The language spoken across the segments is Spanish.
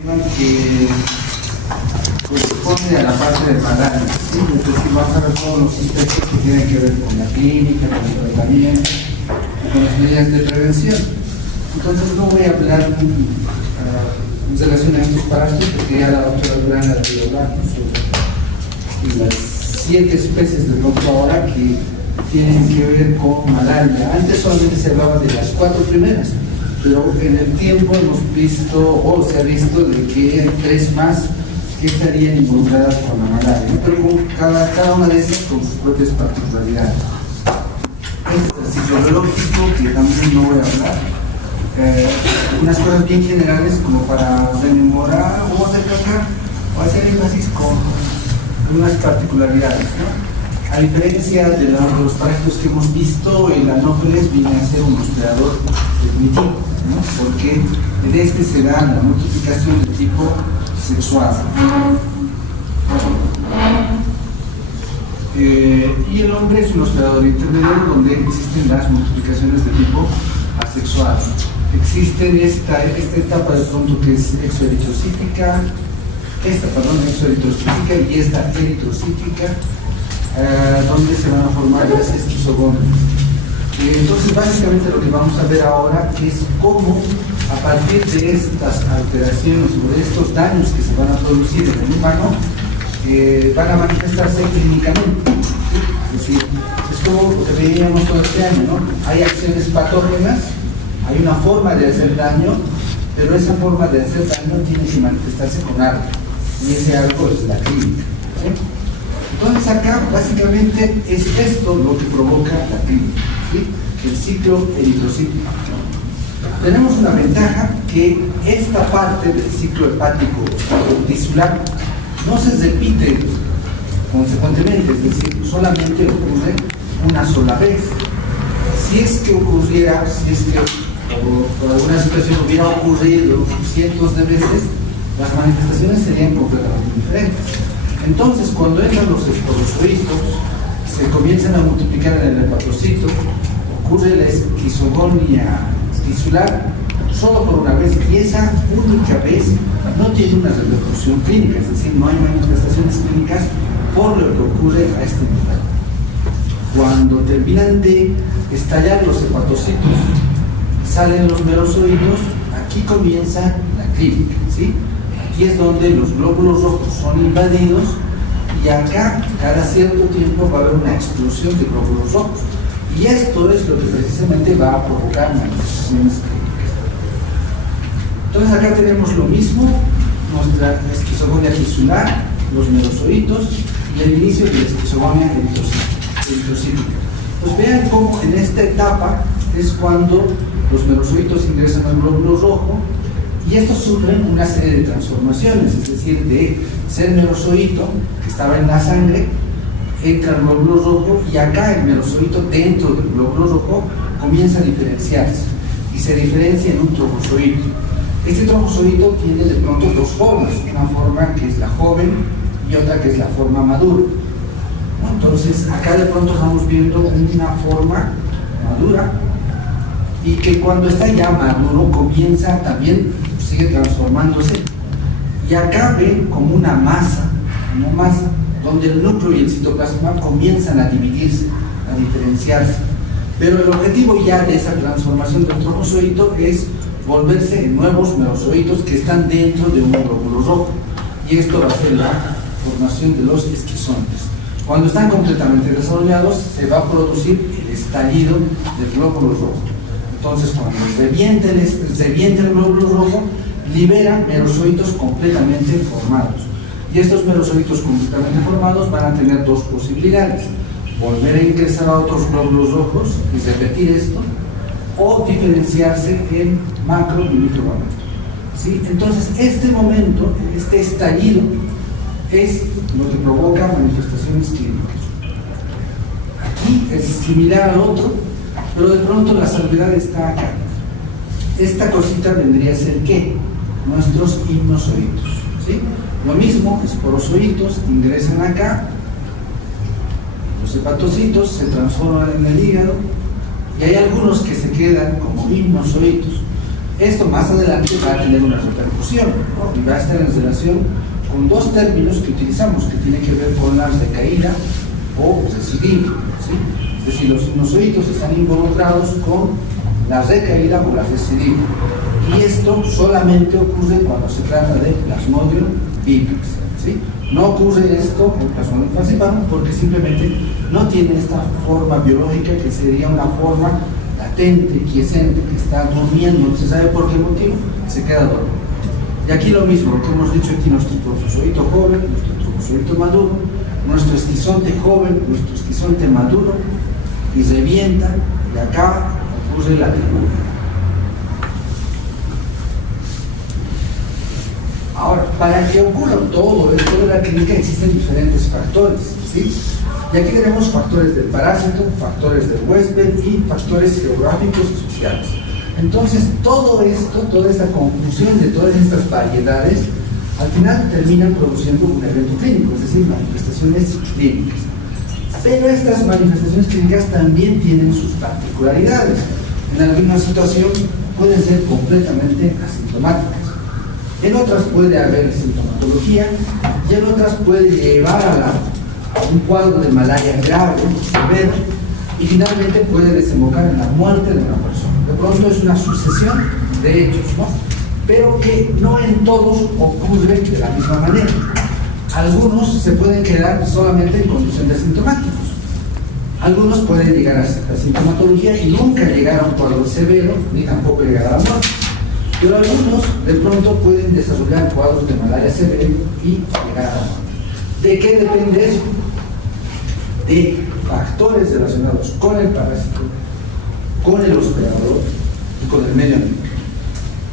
Que corresponde a la parte del malaria, ¿sí? Es decir, vamos a ver todos los aspectos que tienen que ver con la clínica, con el tratamiento, con las medidas de prevención. Entonces no voy a hablar en relación a estos parásitos, porque ya la doctora Durán ha de hablar sobre las 7 especies de bronco ahora que tienen que ver con malaria. Antes solamente se hablaba de las 4 primeras, pero en el tiempo hemos visto, o se ha visto, de que hay 3 más que estarían involucradas con la malaria, ¿no? Pero con cada una de esas con sus propias particularidades. Este es el ciclo biológico, que también no voy a hablar. Unas cosas bien generales como para rememorar o recalcar o hacer énfasis con algunas particularidades, ¿no? A diferencia de los parásitos que hemos visto, el Anopheles viene a ser un hospedador definitivo, ¿no? Porque en este se da la multiplicación de tipo sexual. Y el hombre es un hospedador intermedio donde existen las multiplicaciones de tipo asexual. Existe esta etapa de pronto que es exoeritrocítica, exoeritrocítica y esta eritrocítica, donde se van a formar las esquizogonas. Entonces básicamente lo que vamos a ver ahora es cómo a partir de estas alteraciones o de estos daños que se van a producir en el humano van a manifestarse clínicamente. Es decir, es como lo que veíamos todo este año, ¿no? Hay acciones patógenas, hay una forma de hacer daño, pero esa forma de hacer daño tiene que manifestarse con algo, y ese algo es la clínica, ¿sí? Entonces acá básicamente es esto lo que provoca la clínica, ¿sí? El ciclo eritrocítico. Tenemos una ventaja, que esta parte del ciclo hepático tisular no se repite consecuentemente, es decir, solamente ocurre una sola vez. Si es que ocurriera, si es que por alguna situación hubiera ocurrido cientos de veces, las manifestaciones serían completamente diferentes. Entonces, cuando entran los esporozoitos, se comienzan a multiplicar en el hepatocito, ocurre la esquizogonia tisular solo por una vez, y esa única vez no tiene una repercusión clínica, es decir, no hay manifestaciones clínicas por lo que ocurre a este nivel. Cuando terminan de estallar los hepatocitos, salen los merozoitos, aquí comienza la clínica, ¿sí? Aquí es donde los glóbulos rojos son invadidos, y acá cada cierto tiempo va a haber una explosión de glóbulos rojos, y esto es lo que precisamente va a provocar manifestaciones clínicas. Entonces acá tenemos lo mismo, nuestra esquizogonia tisular, los merozoitos y el inicio de la esquizogonia eritrocítica. Pues vean cómo en esta etapa es cuando los merozoitos ingresan al glóbulo rojo, y estos sufren una serie de transformaciones, es decir, de ser merozoito que estaba en la sangre, entra al glóbulo rojo, y acá el merozoito dentro del glóbulo rojo comienza a diferenciarse y se diferencia en un trombozoito. Este trombozoito tiene de pronto 2 formas, una forma que es la joven y otra que es la forma madura, ¿no? Entonces acá de pronto estamos viendo una forma madura, y que cuando está ya maduro comienza también, sigue transformándose, y acá ven como una masa donde el núcleo y el citoplasma comienzan a dividirse, a diferenciarse, pero el objetivo ya de esa transformación del trombozoito es volverse en nuevos merozoitos que están dentro de un glóbulo rojo, y esto va a ser la formación de los esquizones. Cuando están completamente desarrollados, se va a producir el estallido del glóbulo rojo. Entonces, cuando revienta el glóbulo rojo, libera merozoitos completamente formados. Y estos merozoitos completamente formados van a tener 2 posibilidades: volver a ingresar a otros glóbulos rojos y repetir esto, o diferenciarse en macro y microgamete, ¿sí? Entonces, este momento, este estallido, es lo que provoca manifestaciones clínicas. Aquí es similar al otro, pero de pronto la salvedad está acá. Esta cosita vendría a ser ¿qué? Nuestros hipnozoitos, ¿sí? Lo mismo, esporozoitos ingresan acá, los hepatocitos se transforman en el hígado, y hay algunos que se quedan como hipnozoitos. Esto más adelante va a tener una repercusión, ¿no? Y va a estar en relación con dos términos que utilizamos, que tienen que ver con la recaída o recidivo, ¿sí? Es decir, los sinusoides están involucrados con la recaída o la recidiva. Y esto solamente ocurre cuando se trata de Plasmodium vivax, ¿sí? No ocurre esto en Plasmodium falciparum porque simplemente no tiene esta forma biológica que sería una forma latente, quiescente, que está durmiendo, no se sabe por qué motivo, se queda dormido. Y aquí lo mismo, lo que hemos dicho aquí, nuestro trofozoito joven, nuestro trofozoito maduro, nuestro esquizonte joven, nuestro esquizonte maduro, y revienta, y acá ocurre la figura. Ahora, para que ocurra todo esto de la clínica existen diferentes factores, ¿sí? Y aquí tenemos factores del parásito, factores del huésped y factores geográficos y sociales. Entonces, todo esto, toda esta conjunción de todas estas variedades, al final terminan produciendo un evento clínico, es decir, manifestaciones clínicas. Pero estas manifestaciones clínicas también tienen sus particularidades. En alguna situación pueden ser completamente asintomáticas. En otras puede haber sintomatología y en otras puede llevar a un cuadro de malaria grave, severo, y finalmente puede desembocar en la muerte de una persona. De pronto es una sucesión de hechos, ¿no? Pero que no en todos ocurre de la misma manera. Algunos se pueden quedar solamente en condición de asintomáticos. Algunos pueden llegar a sintomatología y nunca llegar a un cuadro severo, ni tampoco llegar a la muerte. Pero algunos de pronto pueden desarrollar cuadros de malaria severo y llegar a la muerte. ¿De qué depende eso? De factores relacionados con el parásito, con el hospedador y con el medio ambiente.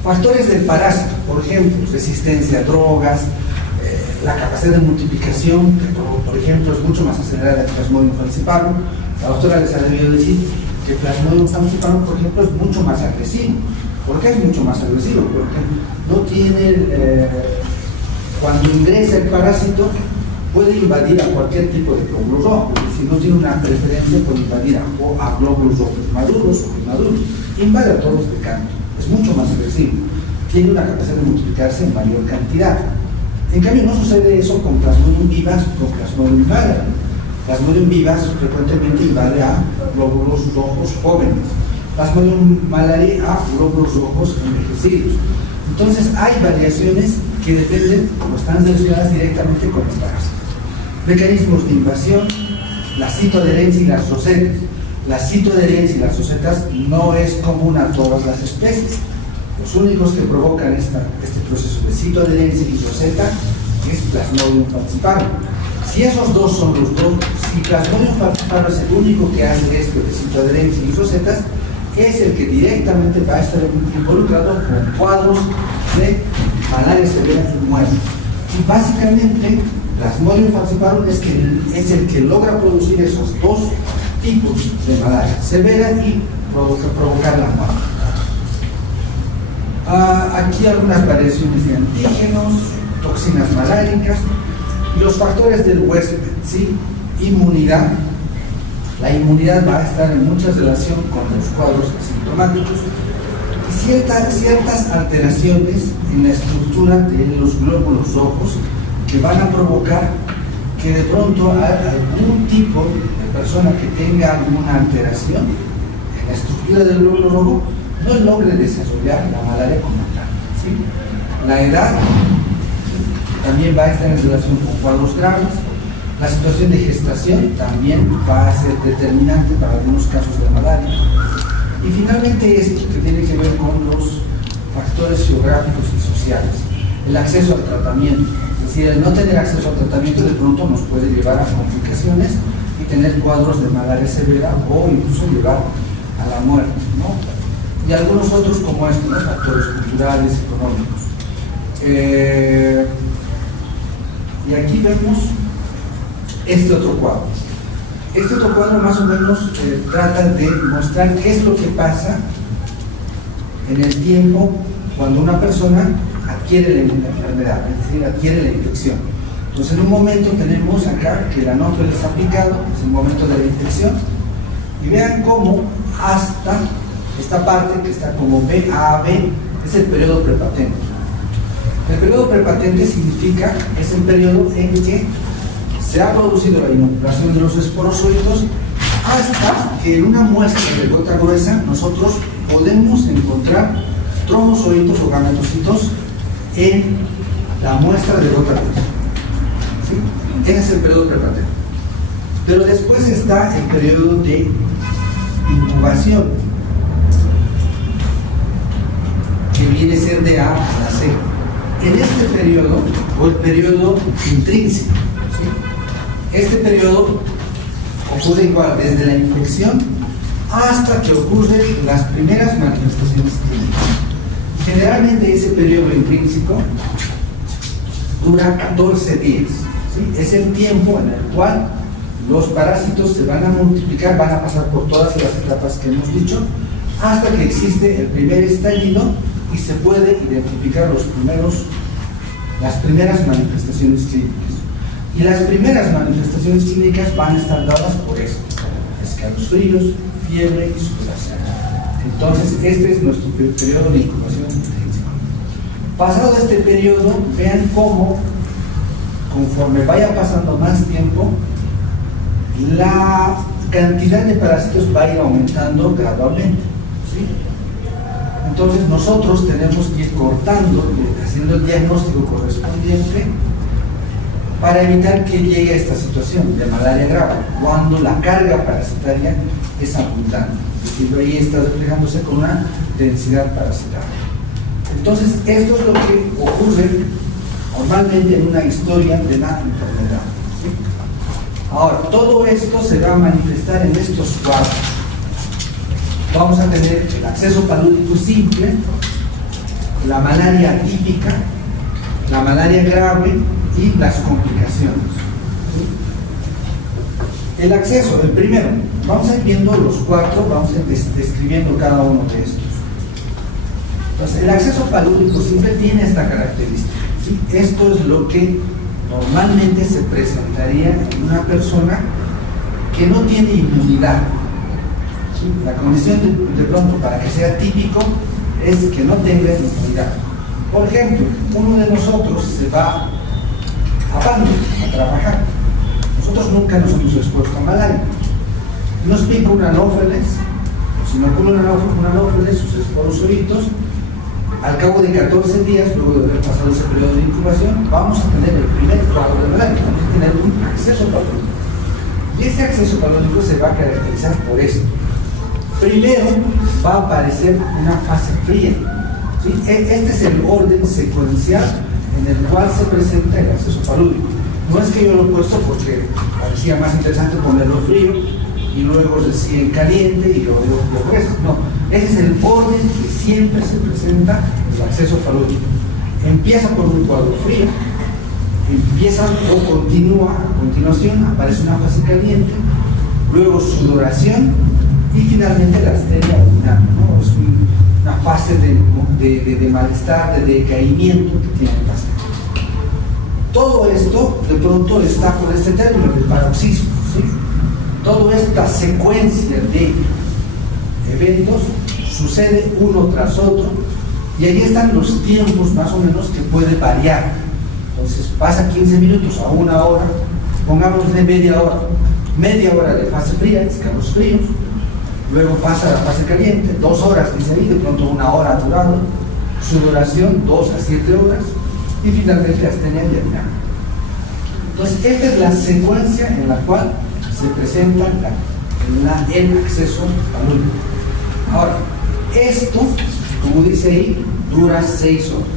Factores del parásito, por ejemplo, resistencia a drogas, la capacidad de multiplicación, que por ejemplo es mucho más acelerada que Plasmodium falciparum. La doctora les ha debido decir que Plasmodium falciparum, por ejemplo, es mucho más agresivo. ¿Por qué es mucho más agresivo? Porque no tiene, cuando ingresa el parásito, puede invadir a cualquier tipo de glóbulo rojo, es decir, no tiene una preferencia por invadir a glóbulos rojos maduros o inmaduros, invade a todos de canto, es mucho más agresivo, tiene una capacidad de multiplicarse en mayor cantidad. En cambio, no sucede eso con Plasmodium vivax o con Plasmodium malaria. Plasmodium vivax frecuentemente invade a glóbulos rojos jóvenes, Plasmodium malaria a glóbulos rojos envejecidos. Entonces, hay variaciones que dependen o están relacionadas directamente con el parásito. Mecanismos de invasión, la citoadherencia y las rosetas. La citoadherencia y las rosetas no es común a todas las especies. Los únicos que provocan este proceso de citoadherencia y roseta es Plasmodium falciparum. Si esos dos son los dos, si Plasmodium falciparum es el único que hace esto de citoadherencia y rosetas, es el que directamente va a estar involucrado con cuadros de malaria severa y muerte. Y básicamente, Plasmodium falciparum es el que logra producir esos dos tipos de malaria severa y provocar la muerte. Aquí algunas variaciones de antígenos, toxinas maláricas y los factores del huésped, ¿sí? Inmunidad. La inmunidad va a estar en mucha relación con los cuadros asintomáticos y ciertas alteraciones en la estructura de los glóbulos rojos que van a provocar que de pronto algún tipo de persona que tenga alguna alteración en la estructura del glóbulo rojo no logre desarrollar la malaria como tal, ¿sí? La edad también va a estar en relación con cuadros graves. La situación de gestación también va a ser determinante para algunos casos de malaria. Y finalmente esto que tiene que ver con los factores geográficos y sociales. El acceso al tratamiento. Es decir, el no tener acceso al tratamiento de pronto nos puede llevar a complicaciones y tener cuadros de malaria severa o incluso llevar a la muerte, ¿no? Y algunos otros como estos, ¿no? Factores culturales, económicos. Y aquí vemos este otro cuadro. Este otro cuadro más o menos trata de mostrar qué es lo que pasa en el tiempo cuando una persona adquiere la enfermedad, es decir, adquiere la infección. Entonces, en un momento tenemos acá que el anófilo es aplicado, es el momento de la infección, y vean cómo hasta esta parte que está como BAB, es el periodo prepatente. El periodo prepatente significa, es el periodo en que se ha producido la inoculación de los esporozóitos hasta que en una muestra de gota gruesa nosotros podemos encontrar tromozoitos o gametocitos en la muestra de gota gruesa. ¿Sí? Ese es el periodo prepatente. Pero después está el periodo de incubación, que viene a ser de A a la C. En este periodo, o el periodo intrínseco, ¿sí? Este periodo ocurre igual desde la infección hasta que ocurren las primeras manifestaciones clínicas. Generalmente ese periodo intrínseco dura 14 días. ¿Sí? Es el tiempo en el cual los parásitos se van a multiplicar, van a pasar por todas las etapas que hemos dicho, hasta que existe el primer estallido y se puede identificar las primeras manifestaciones clínicas. Y las primeras manifestaciones clínicas van a estar dadas por esto: escalofríos, fiebre y sudoración. Entonces, este es nuestro periodo de incubación intrínseco. Pasado este periodo, vean cómo, conforme vaya pasando más tiempo, la cantidad de parásitos va a ir aumentando gradualmente. ¿Sí? Entonces nosotros tenemos que ir cortando, haciendo el diagnóstico correspondiente para evitar que llegue a esta situación de malaria grave, cuando la carga parasitaria es abundante. Es decir, ahí está reflejándose con una densidad parasitaria. Entonces, esto es lo que ocurre normalmente en una historia de la enfermedad. ¿Sí? Ahora, todo esto se va a manifestar en estos cuadros. Vamos a tener el acceso palúdico simple, la malaria atípica, la malaria grave y las complicaciones. ¿Sí? El acceso, el primero, vamos a ir viendo los cuatro, vamos a ir describiendo cada uno de estos. Entonces, el acceso palúdico simple tiene esta característica. ¿Sí? Esto es lo que normalmente se presentaría en una persona que no tiene inmunidad. ¿Sí? La condición de pronto para que sea típico es que no tenga inmunidad. Por ejemplo, uno de nosotros se va a Pando a trabajar. Nosotros nunca nos hemos expuesto a malaria. Nos pica un anófeles, si no ocurre un anófeles, sus esporozóitos, al cabo de 14 días, luego de haber pasado ese periodo de incubación, vamos a tener el primer cuadro de malaria, vamos a tener un acceso palúdico. Y ese acceso palúdico se va a caracterizar por esto. Primero va a aparecer una fase fría. ¿Sí? Este es el orden secuencial en el cual se presenta el acceso palúdico. No es que yo lo he puesto porque parecía más interesante ponerlo frío y luego recién caliente y luego grueso. No, ese es el orden que siempre se presenta el acceso palúdico. Empieza por un cuadro frío, empieza o continúa, a continuación aparece una fase caliente, luego sudoración y finalmente la astenia abdominal, ¿no? Es una fase de malestar, de decaimiento que tiene el paciente. Todo esto de pronto está por este término del paroxismo, ¿sí? Toda esta secuencia de eventos sucede uno tras otro y ahí están los tiempos más o menos que puede variar. Entonces pasa 15 minutos a una hora, pongámosle media hora de fase fría, escalofríos, luego pasa la fase caliente, 2 horas, dice ahí, de pronto 1 hora durado, sudoración 2 a 7 horas y finalmente astenia diarrea. Entonces esta es la secuencia en la cual se presenta el acceso palúdico. Ahora, esto, como dice ahí, dura 6 horas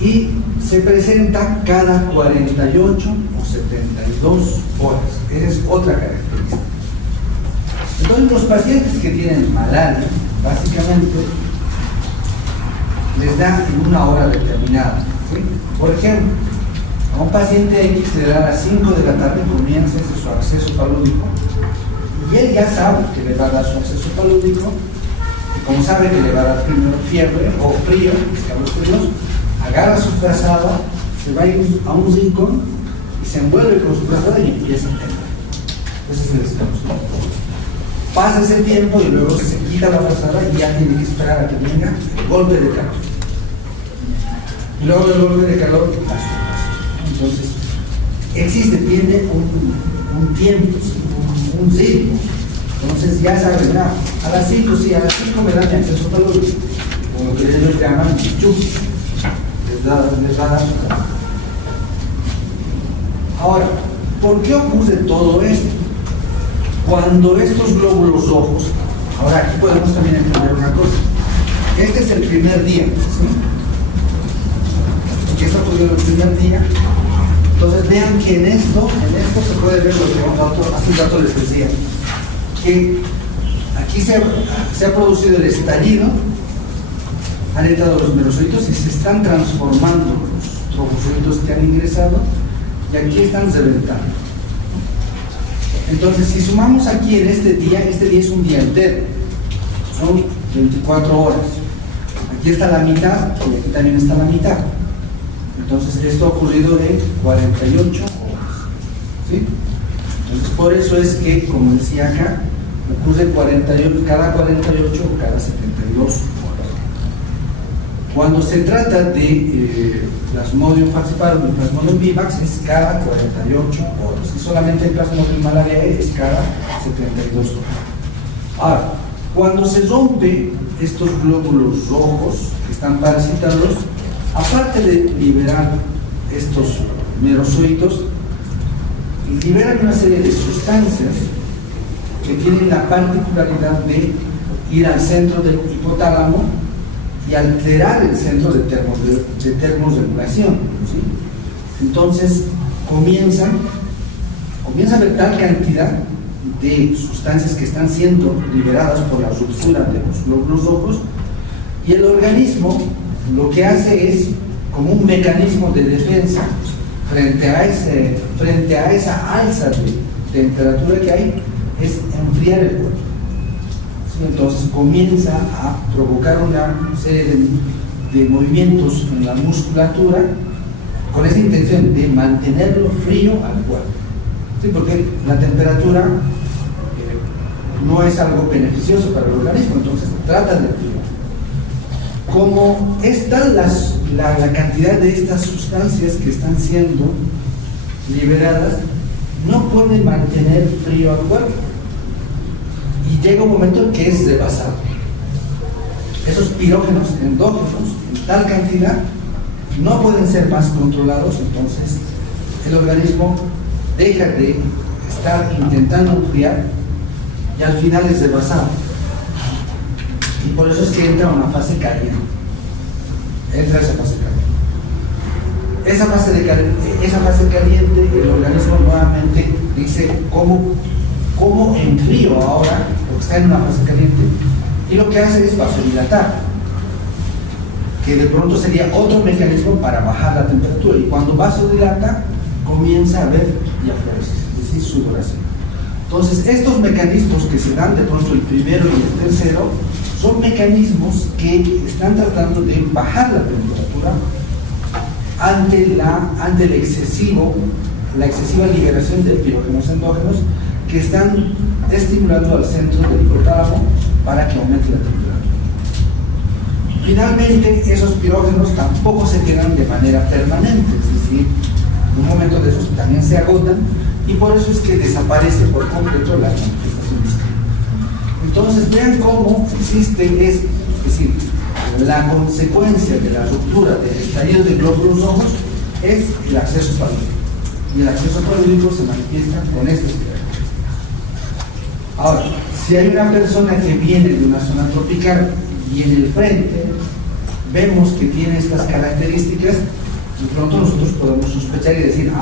y se presenta cada 48 o 72 horas. Esa es otra característica. Entonces, los pacientes que tienen malaria, básicamente, les da en una hora determinada. ¿Sí? Por ejemplo, a un paciente X le da a las 5 de la tarde, comienza su acceso palúdico, y él ya sabe que le va a dar su acceso palúdico, y como sabe que le va a dar primero fiebre o frío, escalofríos, agarra su frazada, se va a ir a un rincón y se envuelve con su frazada y empieza a tener. Ese es el escalofrío. pasa ese tiempo y luego se quita la frazada y ya tiene que esperar a que venga el golpe de calor. Y luego el golpe de calor, entonces tiene un tiempo, un ritmo. Entonces ya saben, a las 5, sí, a las 5 me dan mi acceso calórico, como que ellos llaman chup, les da Ahora, ¿por qué ocurre todo esto? Cuando estos glóbulos rojos, ahora aquí podemos también entender una cosa, este es el primer día, ¿sí? Aquí está ocurriendo el primer día. Entonces vean que en esto se puede ver lo que hace un rato les decía, que aquí se ha producido el estallido, han entrado los merocitos y se están transformando los trombocitos que han ingresado y aquí están reventando. Entonces si sumamos aquí en este día es un día entero, son 24 horas. Aquí está la mitad y aquí también está la mitad. Entonces esto ha ocurrido en 48 horas, ¿sí? Entonces por eso es que, como decía acá, ocurre cada 48 o cada 72 horas. Cuando se trata de Plasmodium falciparum y Plasmodium vivax es cada 48 horas. Y solamente el Plasmodium malariae es cada 72 horas. Ahora, cuando se rompe estos glóbulos rojos que están parasitados, aparte de liberar estos merozoitos, liberan una serie de sustancias que tienen la particularidad de ir al centro del hipotálamo y alterar el centro de termorregulación, ¿sí? Entonces comienza a haber tal cantidad de sustancias que están siendo liberadas por la ruptura de los glóbulos rojos y el organismo lo que hace es, como un mecanismo de defensa frente a esa alza de temperatura que hay, es enfriar el cuerpo. ¿Sí? Entonces comienza a provocar una serie de movimientos en la musculatura con esa intención de mantenerlo frío al cuerpo. ¿Sí? Porque la temperatura no es algo beneficioso para el organismo, entonces trata de enfriar. Como es tal la cantidad de estas sustancias que están siendo liberadas, no puede mantener frío al cuerpo y llega un momento en que es rebasado. Esos pirógenos endógenos en tal cantidad no pueden ser más controlados, entonces el organismo deja de estar intentando enfriar y al final es rebasado. Y por eso es que entra una fase caliente. Entra esa fase caliente. Esa fase caliente, el organismo nuevamente dice cómo enfrío ahora, porque está en una fase caliente, y lo que hace es vasodilatar, que de pronto sería otro mecanismo para bajar la temperatura, y cuando vasodilata comienza a haber diafrosis, es decir, sudoración. Entonces estos mecanismos que se dan de pronto el primero y el tercero son mecanismos que están tratando de bajar la temperatura ante la excesiva liberación de pirógenos endógenos que están estimulando al centro del hipotálamo para que aumente la temperatura. Finalmente, esos pirógenos tampoco se quedan de manera permanente, es decir, en un momento de esos también se agotan y por eso es que desaparece por completo las manifestaciones. Entonces vean cómo existe esto, es decir, la consecuencia de la ruptura del estallido de glóbulos rojos es el acceso palúdico. Y el acceso palúdico se manifiesta con estas características. Ahora, si hay una persona que viene de una zona tropical y en el frente vemos que tiene estas características, de pronto nosotros podemos sospechar y decir,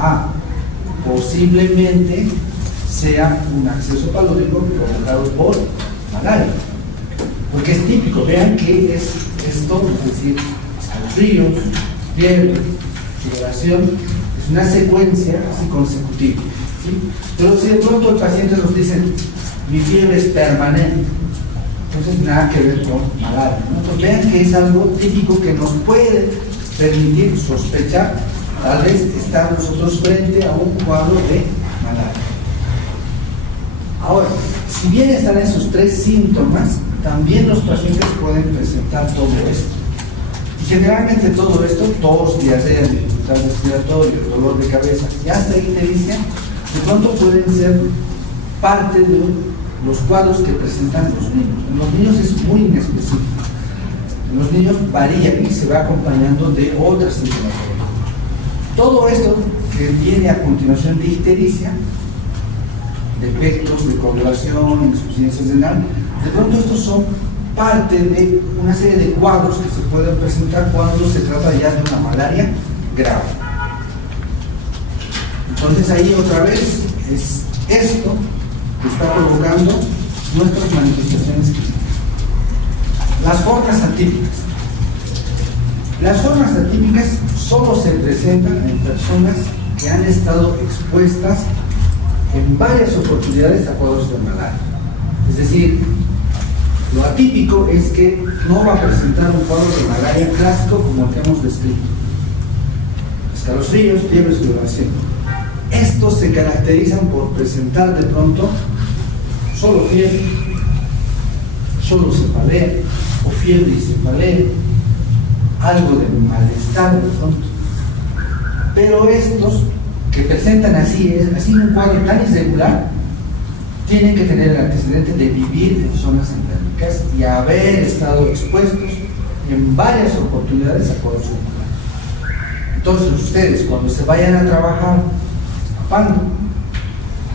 posiblemente sea un acceso palúdico provocado por malaria, porque es típico. Vean que es esto, es decir, escalofríos, fiebre, sudoración, es una secuencia así consecutiva, ¿sí? Pero si de pronto el paciente nos dice, mi fiebre es permanente, entonces nada que ver con malaria, ¿no? Entonces vean que es algo típico que nos puede permitir sospechar, tal vez estar nosotros frente a un cuadro de malaria. Ahora, si bien están esos tres síntomas, también los pacientes pueden presentar todo esto. Y generalmente todo esto, tos, diarrea, dificultad respiratoria, dolor de cabeza y hasta ictericia, de pronto pueden ser parte de los cuadros que presentan los niños. En los niños es muy inespecífico. En los niños varía y se va acompañando de otras sintomatologías. Todo esto que viene a continuación de ictericia, defectos de coagulación, insuficiencia renal, de pronto estos son parte de una serie de cuadros que se pueden presentar cuando se trata ya de una malaria grave. Entonces ahí otra vez es esto que está provocando nuestras manifestaciones clínicas. Las formas atípicas. Las formas atípicas solo se presentan en personas que han estado expuestas en varias oportunidades a cuadros de malaria. Es decir, lo atípico es que no va a presentar un cuadro de malaria clásico como el que hemos descrito. Escalofríos, fiebre, sudoración. Estos se caracterizan por presentar de pronto solo fiebre, solo cefalea o fiebre y cefalea, algo de malestar de pronto. Pero estos que presentan así un cuadro tan irregular, tienen que tener el antecedente de vivir en zonas endémicas y haber estado expuestos en varias oportunidades a cuadros de malaria. Entonces ustedes cuando se vayan a trabajar escapando,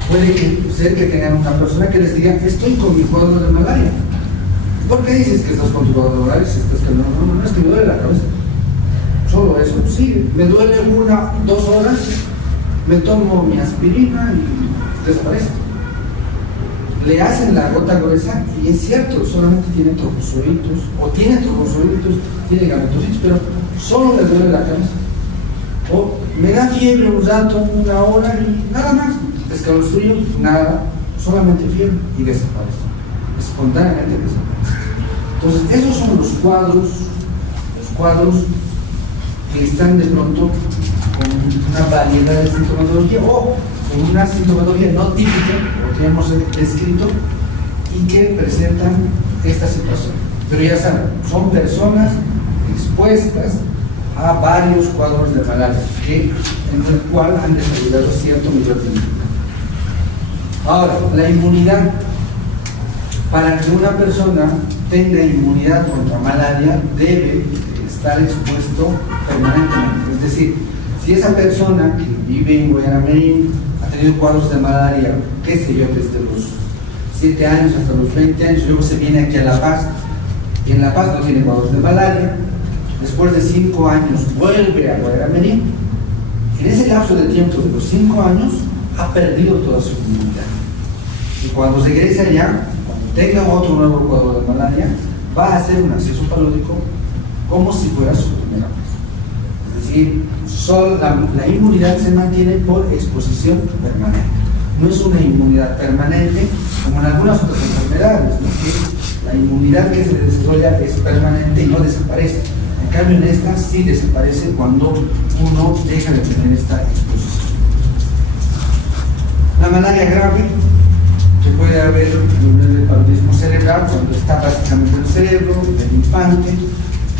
puede ser que tengan una persona que les diga: estoy con mi cuadro de malaria. ¿Por qué dices que estás con tu cuadro de malaria si estás con... No, es que me duele la cabeza. Solo eso. Sí, me duele 1 o 2 horas, me tomo mi aspirina y desaparece. Le hacen la gota gruesa y es cierto, solamente tiene trombocoditos, o tiene trombocoditos, tiene gametocitos, pero solo le duele la cabeza. O me da fiebre un rato, 1 hora y nada más. Escalofrío, nada, solamente fiebre y desaparece. Espontáneamente desaparece. Entonces, esos son los cuadros que están de pronto con una variedad de sintomatología o con una sintomatología no típica, lo que hemos descrito, y que presentan esta situación. Pero ya saben, son personas expuestas a varios cuadros de malaria, en el cual han desarrollado cierto nivel de inmunidad. Ahora, la inmunidad. Para que una persona tenga inmunidad contra malaria, debe estar expuesto permanentemente. Es decir, si esa persona que vive en Guayaramerín ha tenido cuadros de malaria, qué sé yo, desde los 7 años hasta los 20 años, luego se viene aquí a La Paz, y en La Paz no tiene cuadros de malaria, después de 5 años vuelve a Guayaramerín, en ese lapso de tiempo de los 5 años ha perdido toda su inmunidad. Y cuando regresa ya, cuando tenga otro nuevo cuadro de malaria, va a hacer un acceso palúdico como si fuera su primera vez. Es decir, la inmunidad se mantiene por exposición permanente. No es una inmunidad permanente como en algunas otras enfermedades, ¿no? Que la inmunidad que se desarrolla es permanente y no desaparece. En cambio, en esta sí desaparece cuando uno deja de tener esta exposición. La malaria grave, que puede haber un paludismo cerebral cuando está básicamente el cerebro del infante,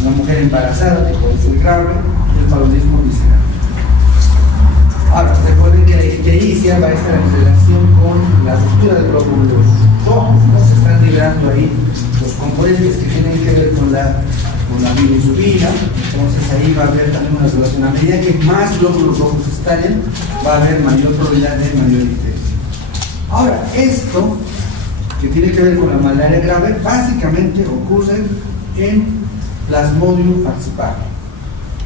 una mujer embarazada que puede ser grave, y el paludismo visceral. Ahora, recuerden que la ictericia va a estar en relación con la ruptura de glóbulos rojos, ¿no? Se están liberando ahí los componentes que tienen que ver con la bilirrubina, entonces ahí va a haber también una relación. A medida que más glóbulos rojos estallen, va a haber mayor probabilidad de mayor ictericia. Ahora, esto que tiene que ver con la malaria grave, básicamente ocurre en Plasmodium falciparum.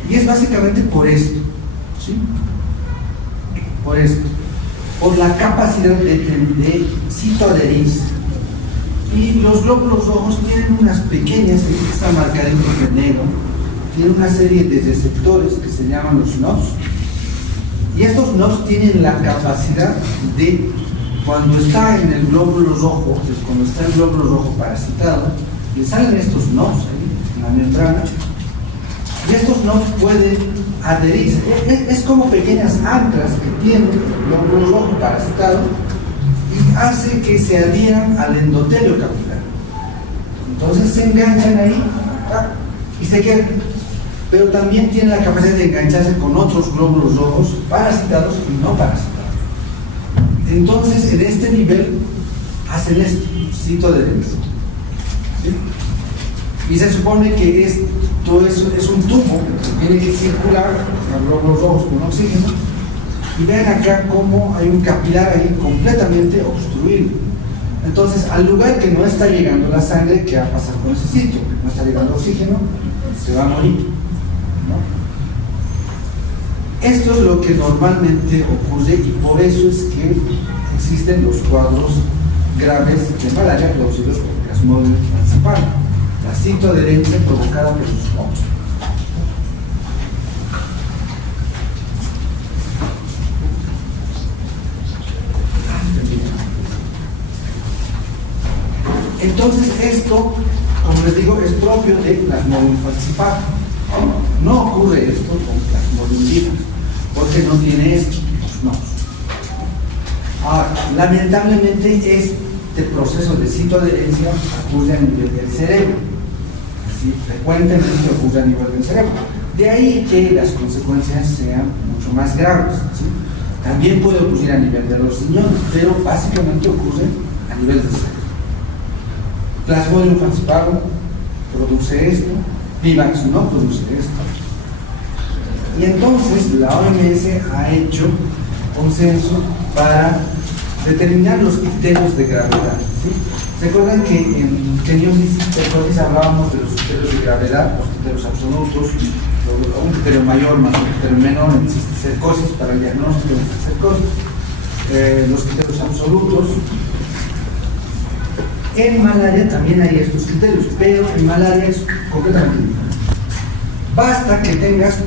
Y es básicamente por esto, ¿sí? Por esto, por la capacidad de citoadherirse. Y los glóbulos rojos tienen unas pequeñas, que están marcaditos de negro, tienen una serie de receptores que se llaman los NOX. Y estos NOX tienen la capacidad de, cuando está en el glóbulo rojo, cuando está el glóbulo rojo parasitado, le salen estos NOX ahí, en la membrana, y estos NOX pueden adherirse. Es como pequeñas anclas que tienen el glóbulo rojo parasitado, y y hace que se adhieran al endotelio capilar. Entonces se enganchan ahí y se quedan. Pero también tiene la capacidad de engancharse con otros glóbulos rojos parasitados y no parasitados. Entonces, en este nivel hacen esto, citoadherencia. ¿Sí? Y se supone que esto es un tubo que tiene que circular los glóbulos rojos con oxígeno. Y vean acá cómo hay un capilar ahí completamente obstruido. Entonces, al lugar que no está llegando la sangre, ¿qué va a pasar con ese sitio? No está llegando oxígeno, se va a morir, ¿no? Esto es lo que normalmente ocurre y por eso es que existen los cuadros graves de malaria producidos por Plasmodium falciparum, la citoadherencia provocada por sus hongos. Entonces esto, como les digo, es propio de Plasmodium falciparum. No ocurre esto con Plasmodium vivax, porque no tiene esto, no. Ahora, lamentablemente este proceso de citoadherencia ocurre a nivel del cerebro. Así, frecuentemente ocurre a nivel del cerebro. De ahí que las consecuencias sean mucho más graves, ¿sí? También puede ocurrir a nivel de los riñones, pero básicamente ocurre a nivel del cerebro. Plasmodium falciparum produce esto, Vivax no produce esto. Y entonces la OMS ha hecho consenso para determinar los criterios de gravedad, ¿sí? ¿Se acuerdan que en teniosis y psicosis hablábamos de los criterios de gravedad, los criterios absolutos, un criterio mayor más un criterio menor en cisticercosis para el diagnóstico de cisticercosis, los criterios absolutos? En malaria también hay estos criterios, pero en malaria es completamente diferente. Basta que tengas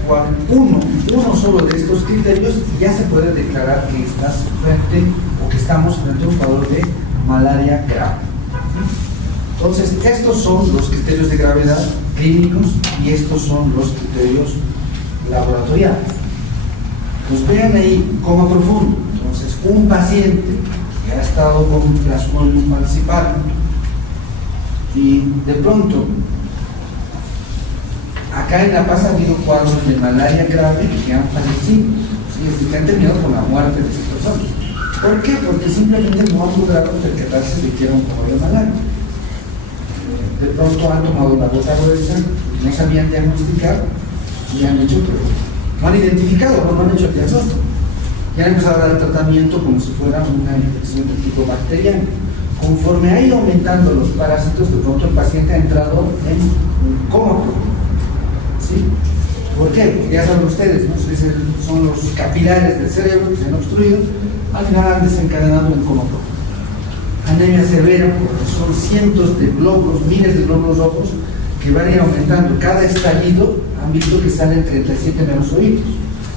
uno solo de estos criterios y ya se puede declarar que estás frente o que estamos frente a un cuadro de malaria grave. Entonces, estos son los criterios de gravedad clínicos y estos son los criterios laboratoriales. Pues vean ahí coma profundo. Entonces, un paciente que ha estado con Plasmodium falciparum y de pronto acá en La Paz ha habido cuadros de malaria grave que han fallecido, ¿sí? Es decir, que han terminado con la muerte de esas personas. ¿Por qué? Porque simplemente no han logrado percatarse de que era un cuadro de malaria. De pronto han tomado la gota gruesa, no sabían diagnosticar y han hecho, pero no han identificado, no han hecho el diagnóstico. Y han empezado a dar tratamiento como si fuera una infección de tipo bacteriano. Conforme ha ido aumentando los parásitos, de pronto el paciente ha entrado en un coma profundo. ¿Sí? ¿Por qué? Porque ya saben ustedes, ¿no? Son los capilares del cerebro que se han obstruido, al final han desencadenado un coma profundo. Anemia severa, porque son cientos de glóbulos, miles de glóbulos rojos que van a ir aumentando. Cada estallido han visto que salen 37 melocitos.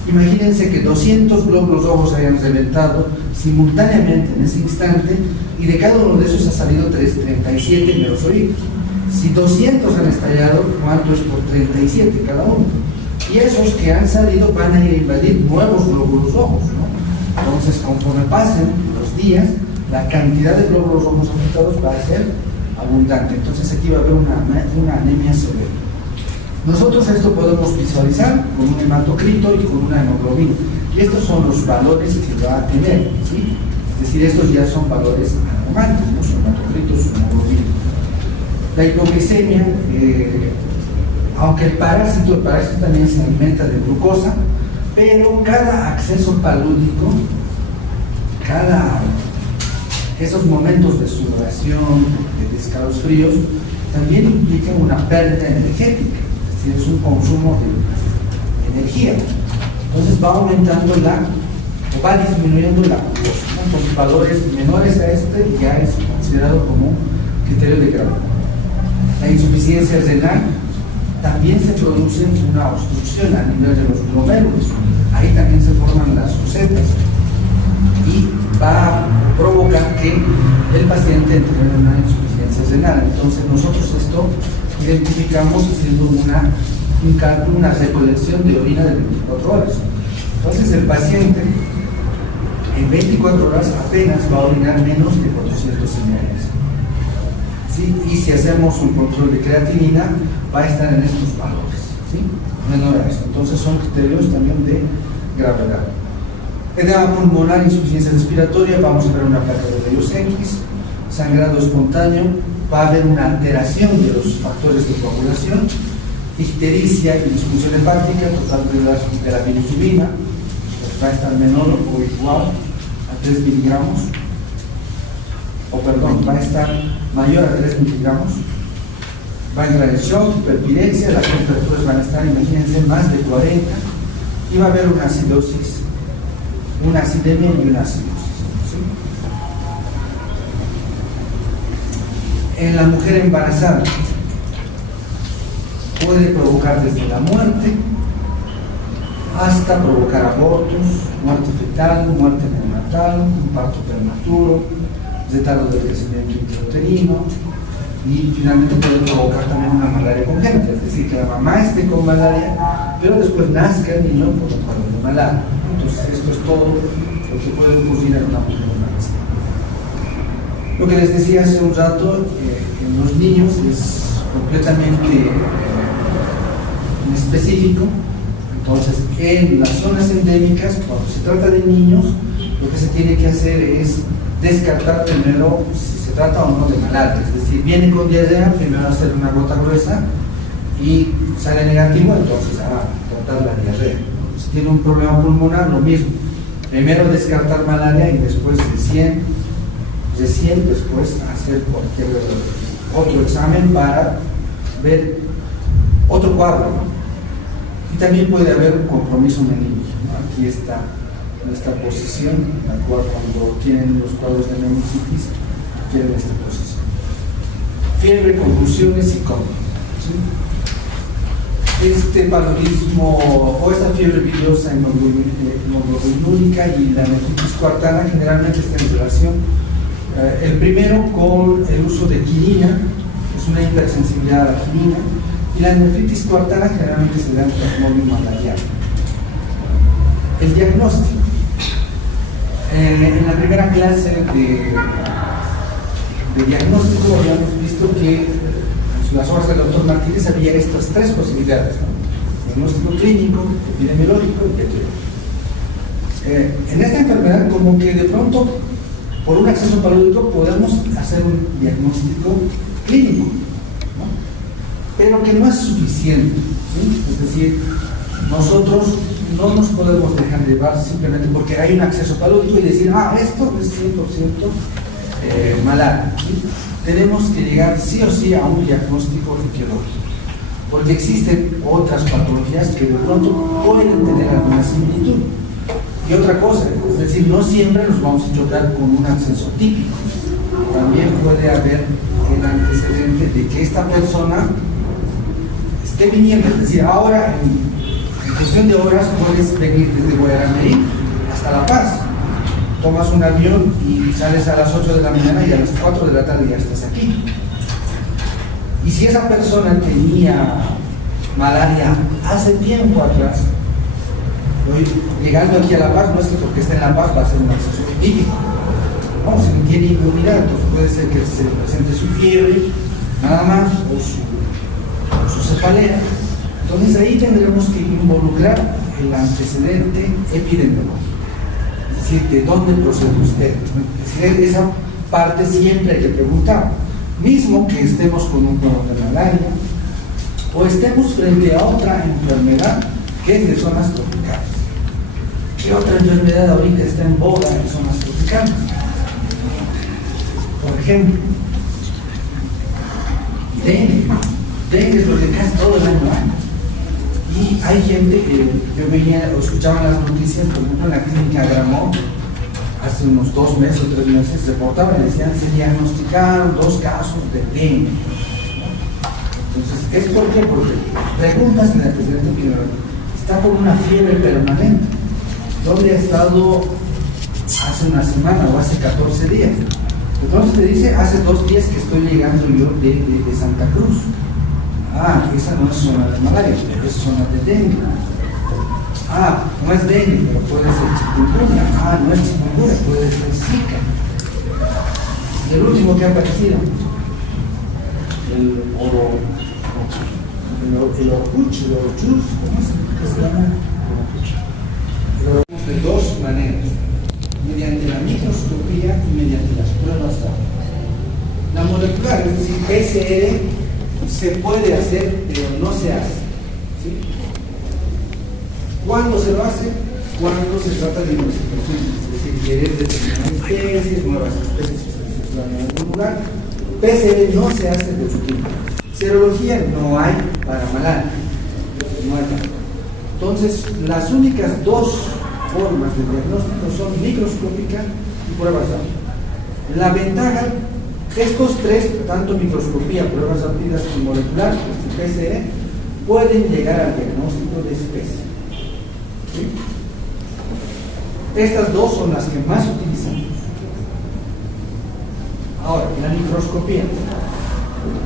Imagínense que 200 glóbulos rojos hayan reventado simultáneamente en ese instante y de cada uno de esos ha salido 37 melocitos. Si 200 han estallado, ¿cuánto es por 37 cada uno? Y esos que han salido van a ir a invadir nuevos glóbulos rojos, ¿no? Entonces, conforme pasen los días, la cantidad de glóbulos rojos afectados va a ser abundante. Entonces aquí va a haber una anemia severa. Nosotros esto podemos visualizar con un hematocrito y con una hemoglobina. Y estos son los valores que va a tener, ¿sí? Es decir, estos ya son valores alarmantes, ¿no? Su hematocrito, su hemoglobina. La hipoglicemia, aunque el parásito también se alimenta de glucosa, pero cada acceso palúdico, esos momentos de sudoración, de escalofríos, también implican una pérdida energética, es decir, es un consumo de energía. Entonces va aumentando o va disminuyendo la glucosa, ¿no? Con valores menores a este ya es considerado como un criterio de gravedad. La insuficiencia renal también se produce una obstrucción a nivel de los glomérulos, ahí también se forman las rosetas y va a provocar que el paciente entre en una insuficiencia renal. Entonces nosotros esto identificamos haciendo un cálculo, una recolección de orina de 24 horas. Entonces el paciente en 24 horas apenas va a orinar menos de 400 ml. ¿Sí? Y si hacemos un control de creatinina, va a estar en estos valores, ¿sí? Menor a esto. Entonces son criterios también de gravedad. Edema pulmonar, insuficiencia respiratoria, vamos a ver una placa de rayos X, sangrado espontáneo, va a haber una alteración de los factores de coagulación, ictericia y disfunción hepática, total de la bilirrubina, va a estar menor o igual a 3 miligramos, va a estar mayor a 3 miligramos, va a entrar el shock, hiperpirexia, las temperaturas van a estar, imagínense, más de 40, y va a haber una acidosis, una acidemia y una acidosis, ¿sí? En la mujer embarazada puede provocar desde la muerte hasta provocar abortos, muerte fetal, muerte neonatal, un parto prematuro, retardo del crecimiento intrauterino, y finalmente puede provocar también una malaria congénita, es decir, que la mamá esté con malaria, pero después nazca el niño por un cuadro de malaria. Entonces, esto es todo lo que puede ocurrir en una mujer embarazada. Lo que les decía hace un rato, en los niños es completamente específico. Entonces, en las zonas endémicas, cuando se trata de niños, lo que se tiene que hacer es descartar primero si se trata o no de malaria. Es decir, vienen con diarrea, primero hacer una gota gruesa y sale negativo, entonces tratar la diarrea. Si tiene un problema pulmonar, lo mismo. Primero descartar malaria y después recién después hacer cualquier otro examen para ver otro cuadro, ¿no? Y también puede haber un compromiso meningial, ¿no? Aquí está esta posición, en la cual cuando tienen los cuadros de meningitis, tienen esta posición. Fiebre, convulsiones y coma, ¿sí? Este paludismo o esta fiebre biliosa hemoglobinúrica y la nefritis coartana generalmente está en relación, el primero con el uso de quinina, es una hipersensibilidad a la quinina, y la nefritis coartana generalmente se da en plasmodium malariano. El diagnóstico. En la primera clase de diagnóstico habíamos visto que en las obras del doctor Martínez había estas tres posibilidades, ¿no? Diagnóstico clínico, epidemiológico y pediátrico. En esta enfermedad, como que de pronto, por un acceso palúdico, podemos hacer un diagnóstico clínico, ¿no? Pero que no es suficiente, ¿sí? Es decir, nosotros no nos podemos dejar llevar simplemente porque hay un acceso palúdico y decir, esto es 100% malaria, ¿sí? Tenemos que llegar sí o sí a un diagnóstico etiológico, porque existen otras patologías que de pronto pueden tener alguna similitud. Y otra cosa, es decir, no siempre nos vamos a chocar con un acceso típico. También puede haber el antecedente de que esta persona esté viniendo, es decir, ahora en cuestión de horas puedes venir desde Guayaramerí hasta La Paz. Tomas un avión y sales a las 8 de la mañana y a las 4 de la tarde ya estás aquí. Y si esa persona tenía malaria hace tiempo atrás, hoy, llegando aquí a La Paz, no es que porque esté en La Paz va a ser un acceso típico. No, si no tiene inmunidad, entonces puede ser que se presente su fiebre, nada más, o su cefalea. Entonces ahí tendremos que involucrar el antecedente epidemiológico. Es decir, ¿de dónde procede usted? Es decir, esa parte siempre hay que preguntar. Mismo que estemos con un cuadro de malaria o estemos frente a otra enfermedad que es de zonas tropicales. ¿Qué otra enfermedad ahorita está en boga en zonas tropicales? Por ejemplo, dengue. Dengue es lo que casi todo el año hay. Y hay gente que yo veía o escuchaba en las noticias, por ejemplo en la clínica Gramont, hace unos 2 meses o 3 meses, reportaban y decían se diagnosticaron 2 casos de dengue. Entonces, ¿es por qué? Porque preguntas en el presidente epidemiológico, está con una fiebre permanente. ¿Dónde ha estado hace una semana o hace 14 días? Entonces te dice, hace 2 días que estoy llegando yo de Santa Cruz. Esa no es zona de malaria, pero es zona de dengue. no es dengue, pero puede ser chikungunya. Ah, no es chikungunya, puede ser Zika. Y el último que ha aparecido, el oropuch, ¿cómo se llama? Lo vemos de dos maneras, mediante la microscopía y mediante las pruebas rápidas. La molecular, es decir, PCR, se puede hacer, pero no se hace. ¿Sí? ¿Cuándo se lo hace? Cuando se trata de investigación, es decir, querer determinar especies, nuevas especies que se circulan en algún lugar. PCR no se hace de rutina. Serología no hay para malaria, no hay. Entonces, las únicas dos formas de diagnóstico son microscópica y pruebas rápidas. La ventaja, estos tres, tanto microscopía, pruebas rápidas y molecular, PCR, pueden llegar al diagnóstico de especie. ¿Sí? Estas dos son las que más utilizamos. Ahora, la microscopía.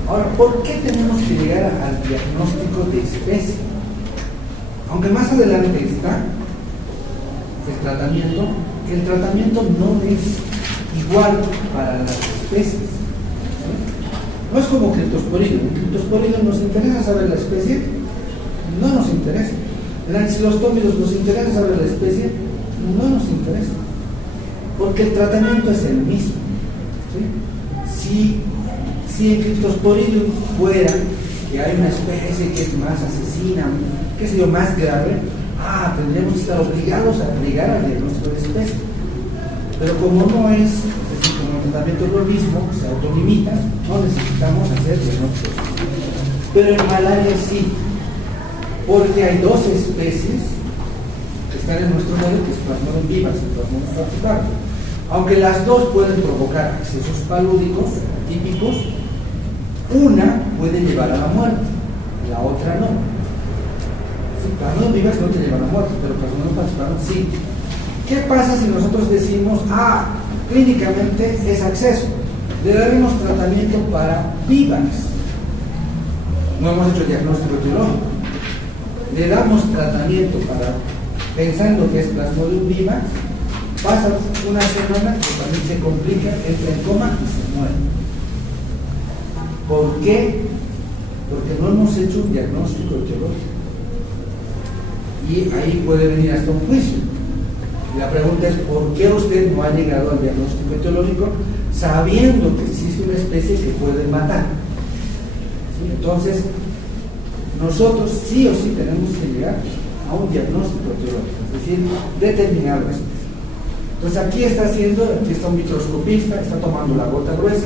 Ahora, ¿por qué tenemos que llegar al diagnóstico de especie? Aunque más adelante está el tratamiento no es igual para las especies. ¿Sí? No es como criptosporidium. En criptosporidium nos interesa saber la especie, no nos interesa. En ancilostómidos nos interesa saber la especie, no nos interesa. Porque el tratamiento es el mismo. ¿Sí? Si en criptosporidium fuera que hay una especie que es más asesina, qué sé yo, más grave, tendríamos que estar obligados a llegar al diagnóstico de especie. Pero como no es decir, como el tratamiento es lo mismo, se autolimita, no necesitamos hacer diagnósticos. Pero en malaria sí, porque hay dos especies que están en nuestro medio, que es Plasmodium vivax y Plasmodium falciparum. Aunque las dos pueden provocar accesos palúdicos típicos, una puede llevar a la muerte, la otra no. Sí, Plasmodium vivax no te lleva a la muerte, pero Plasmodium falciparum sí. ¿Qué pasa si nosotros decimos, clínicamente es acceso? Le daremos tratamiento para vivax. No hemos hecho diagnóstico etiológico. Le damos tratamiento para, pensando que es Plasmodium vivax, pasa una semana que también se complica, entra en coma y se muere. ¿Por qué? Porque no hemos hecho un diagnóstico etiológico. Y ahí puede venir hasta un juicio. La pregunta es, ¿por qué usted no ha llegado al diagnóstico etiológico sabiendo que existe una especie que puede matar? ¿Sí? Entonces, nosotros sí o sí tenemos que llegar a un diagnóstico etiológico, es decir, determinar la especie. Entonces aquí está un microscopista, está tomando la gota gruesa,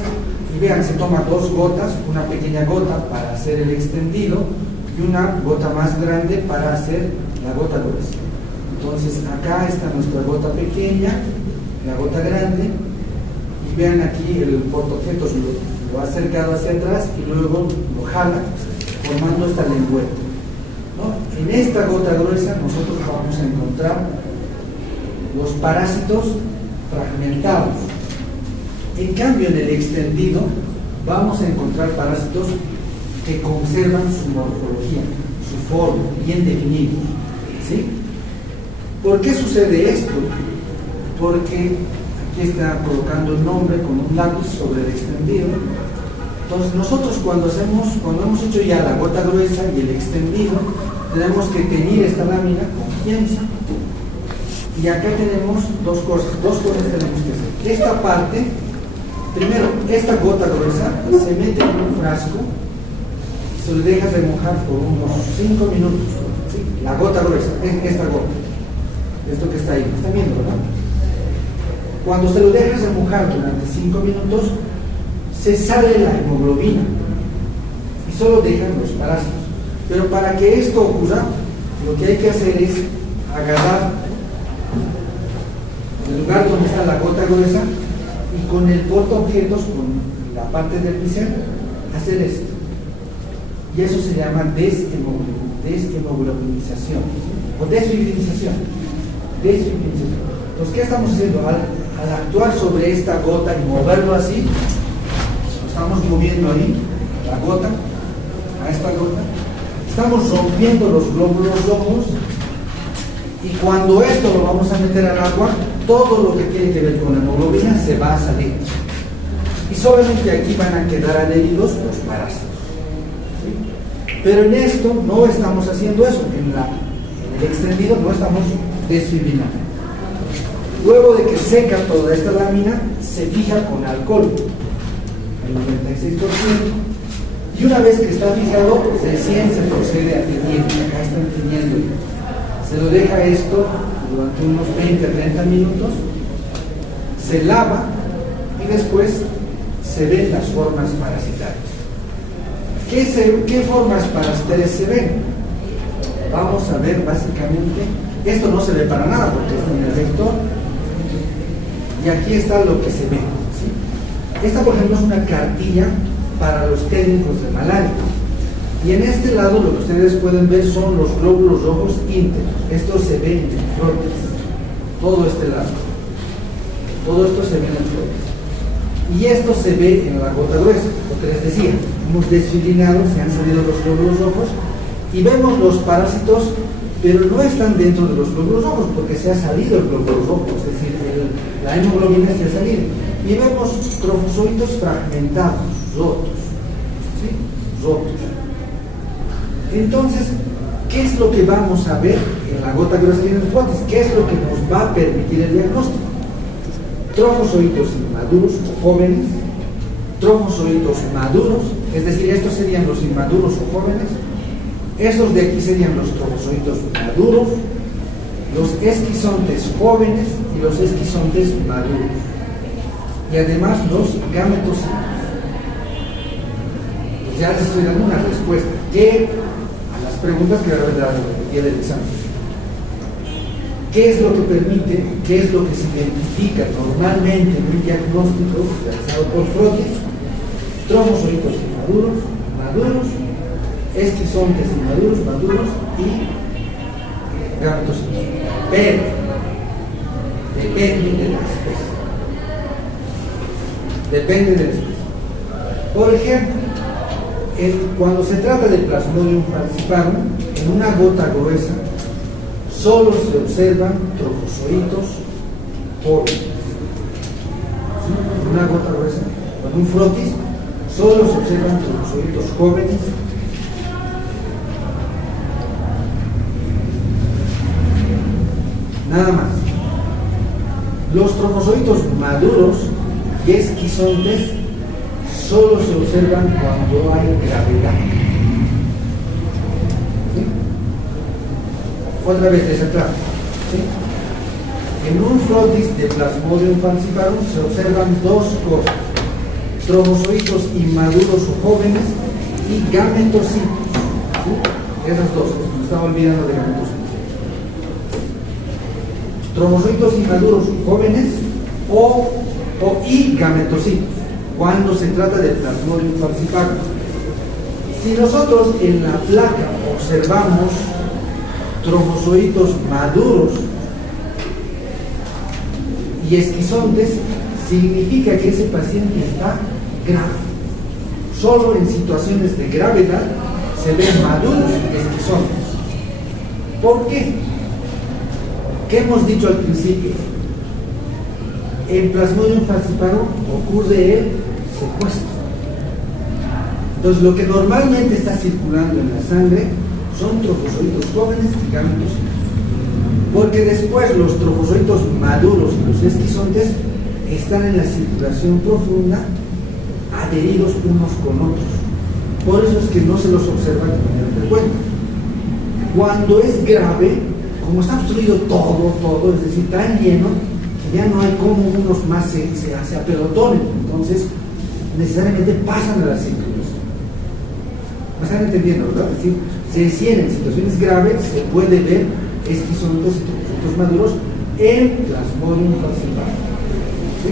y vean, se toma dos gotas, una pequeña gota para hacer el extendido y una gota más grande para hacer la gota gruesa. Entonces acá está nuestra gota pequeña, la gota grande, y vean aquí el portaobjetos lo ha acercado hacia atrás y luego lo jala, formando esta lengüeta, ¿no? En esta gota gruesa nosotros vamos a encontrar los parásitos fragmentados. En cambio, en el extendido vamos a encontrar parásitos que conservan su morfología, su forma, bien definidos. ¿Sí? ¿Por qué sucede esto? Porque aquí está colocando el nombre con un lápiz sobre el extendido. Entonces nosotros cuando hemos hecho ya la gota gruesa y el extendido, tenemos que teñir esta lámina con piensa. Y acá tenemos dos cosas tenemos que hacer. Esta parte, primero, esta gota gruesa se mete en un frasco, se le deja remojar por unos 5 minutos. ¿Sí? La gota gruesa, esta gota, esto que está ahí, ¿están viendo, verdad? Cuando se lo dejas remojar durante 5 minutos, se sale la hemoglobina y solo dejan los parásitos. Pero para que esto ocurra, lo que hay que hacer es agarrar el lugar donde está la gota gruesa y con el portaobjetos, con la parte del pincel, hacer esto. Y eso se llama deshemoglobinización o desfibrilización. Entonces, ¿qué estamos haciendo? Al actuar sobre esta gota y moverlo así, estamos moviendo ahí la gota, a esta gota, estamos rompiendo los glóbulos rojos Y cuando esto lo vamos a meter al agua, todo lo que tiene que ver con la hemoglobina se va a salir. Y solamente aquí van a quedar adheridos los parásitos. ¿Sí? Pero en esto no estamos haciendo eso. En el extendido no estamos desfibrinando. Luego de que seca toda esta lámina, se fija con alcohol, el 96%. Y una vez que está fijado, recién se procede a teñir. Acá están teñiendo. Se lo deja esto durante unos 20 a 30 minutos, se lava y después se ven las formas parasitarias. ¿Qué formas parasitarias se ven? Vamos a ver básicamente, esto no se ve para nada porque está en el vector, y aquí está lo que se ve. ¿Sí? Esta, por ejemplo, es una cartilla para los técnicos de malaria. Y en este lado lo que ustedes pueden ver son los glóbulos rojos íntegros. Esto se ve en el frotis. Todo este lado. Todo esto se ve en el frotis. Y esto se ve en la gota gruesa. Lo que les decía, hemos desfibrinado, se han salido los glóbulos rojos y vemos los parásitos, pero no están dentro de los glóbulos rojos porque se ha salido el glóbulo rojo, es decir, la hemoglobina se ha salido. Y vemos trofozoitos fragmentados, rotos. ¿Sí? Rotos. Entonces, ¿qué es lo que vamos a ver en la gota gruesa y en el frotis? ¿Qué es lo que nos va a permitir el diagnóstico? Trofozoitos inmaduros o jóvenes, trofozoitos maduros, es decir, estos serían los inmaduros o jóvenes, estos de aquí serían los trofozoitos maduros, los esquizontes jóvenes y los esquizontes maduros, y además los gametocitos. Pues ya les estoy dando una respuesta. Preguntas que va a dar el día del examen. ¿Qué es lo que permite, qué es lo que se identifica normalmente en un diagnóstico realizado por frotis? Trofozoitos inmaduros, maduros, esquizontes inmaduros, maduros y gametocitos. Pero depende de la especie. Depende de la especie. Por ejemplo, cuando se trata de Plasmodium falciparum, en una gota gruesa solo se observan trofozoitos jóvenes. ¿Sí? En una gota gruesa, en un frotis, solo se observan trofozoitos jóvenes. Nada más. Los trofozoitos maduros y esquizontes solo se observan cuando hay gravedad. ¿Sí? Otra vez de atrás. ¿Sí? En un frotis de Plasmodium falciparum se observan dos cosas: trofozoitos inmaduros o jóvenes y gametocitos. ¿Sí? Esas dos, me estaba olvidando de gametocitos. Trofozoitos inmaduros o jóvenes y gametocitos, cuando se trata de Plasmodium falciparum. Si nosotros en la placa observamos trofozoitos maduros y esquizontes, significa que ese paciente está grave. Solo en situaciones de gravedad se ven maduros y esquizontes. ¿Por qué? ¿Qué hemos dicho al principio? En Plasmodium falciparum ocurre el secuestro. Entonces, lo que normalmente está circulando en la sangre son trofozoitos jóvenes y gametocitos. Porque después los trofozoitos maduros y los esquizontes están en la circulación profunda, adheridos unos con otros. Por eso es que no se los observa de manera frecuente. Cuando es grave, como está obstruido todo, es decir, tan lleno, ya no hay como unos más se apelotonen, entonces necesariamente pasan a la circulación. ¿Me están entendiendo, verdad? Es decir, en situaciones graves se puede ver esquizontes y trofozoitos maduros en Plasmodium falciparum. ¿Sí?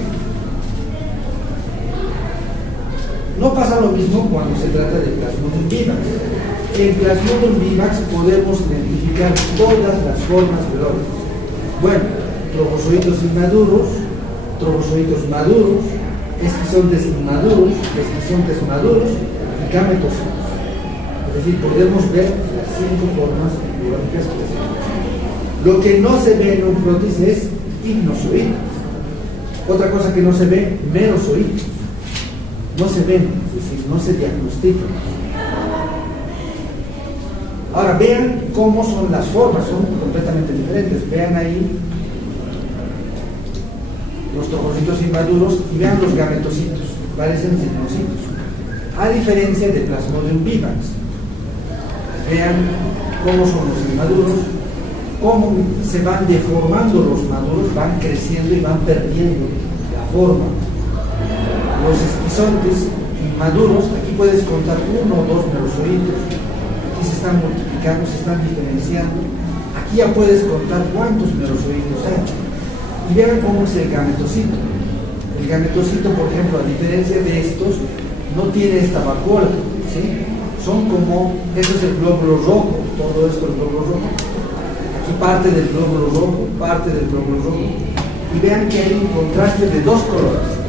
No pasa lo mismo cuando se trata de Plasmodium vivax. En Plasmodium vivax podemos identificar todas las formas biológicas. Bueno, trofozoitos inmaduros, trofozoitos maduros, esquizontes inmaduros, esquizontes maduros y gametocitos. Es decir, podemos ver las 5 formas biológicas que se Lo que no se ve en un prótesis es icnozoides. Otra cosa que no se ve, merozoides. No se ven, es decir, no se diagnostican. Ahora vean cómo son las formas, son completamente diferentes. Vean ahí los trofocitos inmaduros y vean los gametocitos, parecen citocitos. A diferencia de Plasmodium vivax, vean cómo son los inmaduros, cómo se van deformando los maduros, van creciendo y van perdiendo la forma. Los esquizontes inmaduros, aquí puedes contar 1 o 2 merozoitos, aquí se están multiplicando, se están diferenciando, aquí ya puedes contar cuántos merozoitos hay. Y vean cómo es el gametocito. El gametocito, por ejemplo, a diferencia de estos, no tiene esta vacuola, ¿sí? Son como, este es el glóbulo rojo, todo esto es el glóbulo rojo. Aquí parte del glóbulo rojo, parte del glóbulo rojo. Y vean que hay un contraste de 2 colores.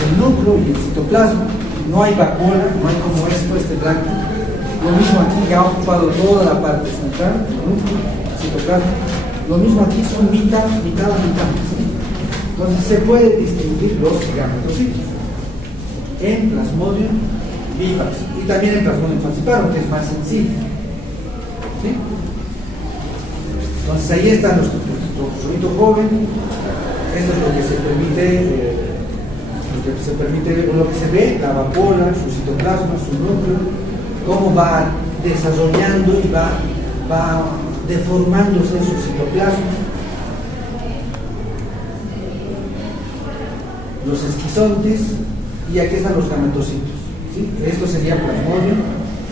El núcleo y el citoplasma. No hay vacuola, no hay como esto, este blanco. Lo mismo aquí, que ha ocupado toda la parte central, el núcleo, el citoplasma. Lo mismo aquí, son mitad, mitad, mitad. ¿Sí? Entonces se puede distinguir los gametocitos en Plasmodium vivax y también en Plasmodium falciparum, que es más sencillo. ¿Sí? Entonces ahí está nuestro trofosito joven. Esto es lo que se permite. Lo que se ve, la vacuola, su citoplasma, su núcleo, cómo va desarrollando y va deformándose su citoplasma. Los esquizontes, y aquí están los gametocitos, ¿sí? Esto sería Plasmodium